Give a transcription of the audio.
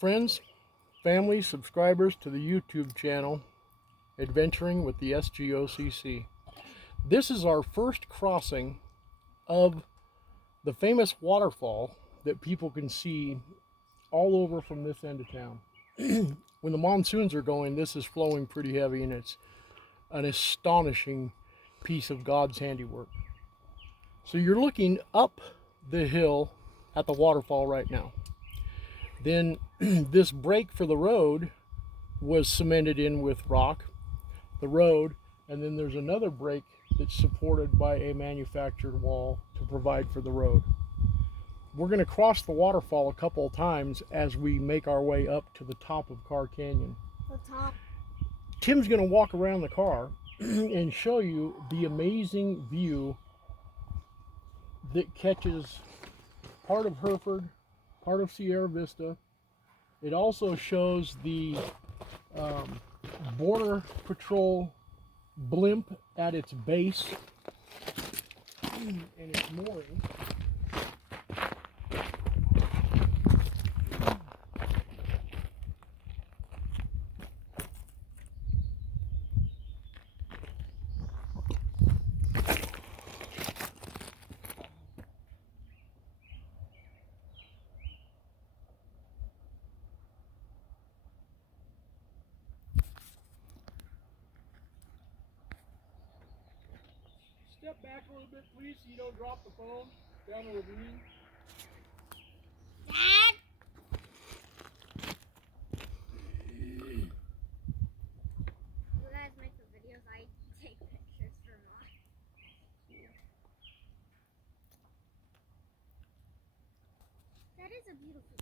Friends, family, subscribers to the YouTube channel, Adventuring with the S.G.O.C.C. This is our first crossing of the famous waterfall that people can see all over from this end of town. When the monsoons are going, this is flowing pretty heavy, and it's an astonishing piece of God's handiwork. So you're looking up the hill at the waterfall right now. Then this break for the road was cemented in with rock, the road, and then there's another break that's supported by a manufactured wall to provide for the road. We're going to cross the waterfall a couple of times as we make our way up to the top of Carr Canyon. The top. Tim's going to walk around the car and show you the amazing view that catches part of Hereford, part of Sierra Vista. It also shows the Border Patrol blimp at its base and its mooring. Step back a little bit, please, so you don't drop the phone down the ravine. Dad? You guys make the videos, I take pictures for mine. That is a beautiful